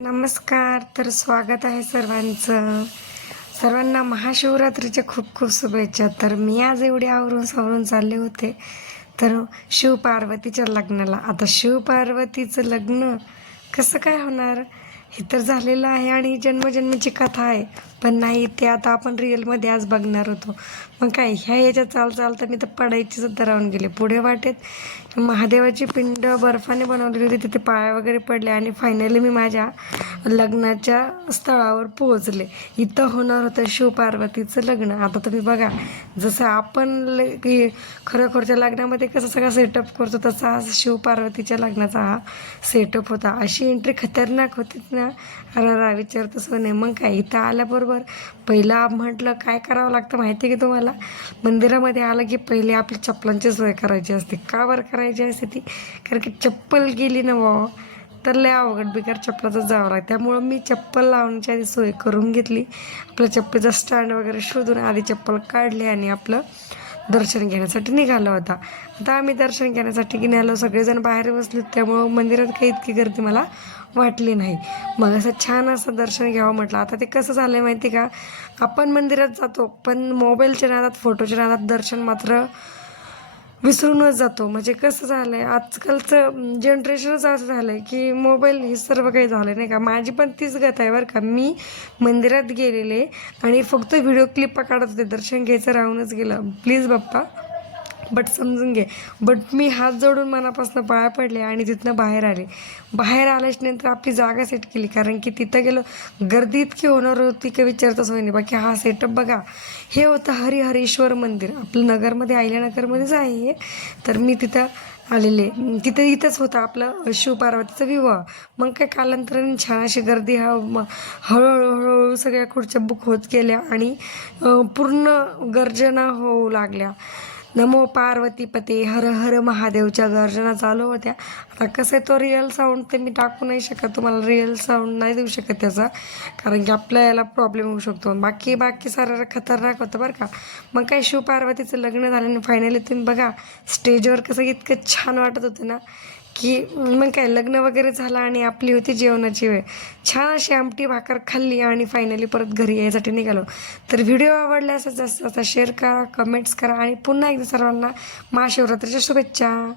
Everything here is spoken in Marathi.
नमस्कार तर स्वागत आहे सर्वांचं. सर्वांना महाशिवरात्रीच्या खूप खूप शुभेच्छा. तर मी आज एवढे आवरून सावरून चालले होते. तर शिवपार्वतीच्या लग्नाला. आता शिवपार्वतीचं लग्न कसं काय होणार? हे तर झालेलं आहे आणि जन्मजन्मीची कथा आहे. पण नाही ते आता आपण रिअलमध्ये आज बघणार होतो. मग काय ह्या याच्या चाल चालता मी तर पडायची सुद्धा राहून गेले. पुढे वाटेत महादेवाची पिंड बर्फाने बनवलेली होती. तिथे पाया वगैरे पडले आणि फायनली मी माझ्या लग्नाच्या स्थळावर पोहोचले. इथं होणार होतं शिवपार्वतीचं लग्न. आता तुम्ही बघा जसं आपण की खरोखरच्या लग्नामध्ये कसं सगळं सेटअप करतो तसा हा शिवपार्वतीच्या लग्नाचा हा सेटअप होता. अशी एंट्री खतरनाक होती ना? अरे रा विचारतो सोने. मग काय? इथं आल्याबरोबर पहिला म्हटलं काय करावं लागतं माहिती आहे की तुम्हाला? मंदिरामध्ये आलं की पहिले आपली चप्पलांची सोय करायची असते. का बरं करायची? असते ती. कारण की चप्पल गेली ना वा तर लय अवघड बिकार चप्पलाचं जावं लागतं त्यामुळं मी चप्पल लावण्याची आधी सोय करून घेतली. आपल्या चप्पलचा स्टँड वगैरे शोधून आधी चप्पल काढली आणि आपलं दर्शन घेण्यासाठी निघालो होता. आता आम्ही दर्शन घेण्यासाठी निघालो सगळेजण बाहेर बसले त्यामुळं मंदिरात काही इतकी गर्दी मला वाटली नाही. मग असं छान असं दर्शन घ्यावं म्हटलं. आता ते कसं झालं माहिती का? आपण मंदिरात जातो पण मोबाईलच्या नादात फोटोच्या नादात दर्शन मात्र विसरूनच जातो. म्हणजे कसं झालं आहे आजकालचं जनरेशनच असं झालं आहे की मोबाईल हे सर्व काही झालं नाही का? माझी पण तीच गत आहे बरं का. मी मंदिरात गेलेले आणि फक्त व्हिडिओ क्लिप काढत होते. दर्शन घ्यायचं राहूनच गेलं. Please Bappa. बट समजून घे. बट मी हात जोडून मनापासून पाया पडले आणि तिथनं बाहेर आले. बाहेर आल्याच्यानंतर आपली जागा सेट केली. कारण की तिथं गेलो गर्दी इतकी होणार होती की विचारताच होईने बाकी हा सेटअप बघा. हे होतं हरिहरेश्वर मंदिर. आपलं नगरमध्ये अहिल्यानगरमध्येच आहे. हे तर मी तिथं आलेले. तिथं इथंच होतं आपलं शिवपार्वतीचा विवाह. मग काय कालांतराने छान अशी गर्दी हा म- हळूहळू हळूहळू सगळ्या खुर्च्या बुक होत गेल्या आणि पूर्ण गर्जना होऊ लागल्या. नमो पार्वती पते हर हर महादेवच्या गर्जना चालू होत्या. आता कसं आहे तो रिअल साऊंड ते मी टाकू नाही शकत. तुम्हाला रिअल साऊंड नाही देऊ शकत त्याचा. कारण की आपल्या याला प्रॉब्लेम होऊ शकतो. बाकी बाकी सारं खतरनाक होतं बरं का. मग काय शिवपार्वतीचं लग्न झालं आणि फायनली तुम्ही बघा स्टेजवर कसं इतकं छान वाटत होतं ना. की मग काय लग्न वगैरे झालं आणि आपली होती जेवणाची वेळ. छान अशी आमटी भाकर खाल्ली आणि फायनली परत घरी यायसाठी निघालो. तर व्हिडिओ आवडल्यास जास्त जास्त शेअर करा कमेंट्स करा आणि पुन्हा एकदा सर्वांना महाशिवरात्रीच्या शुभेच्छा.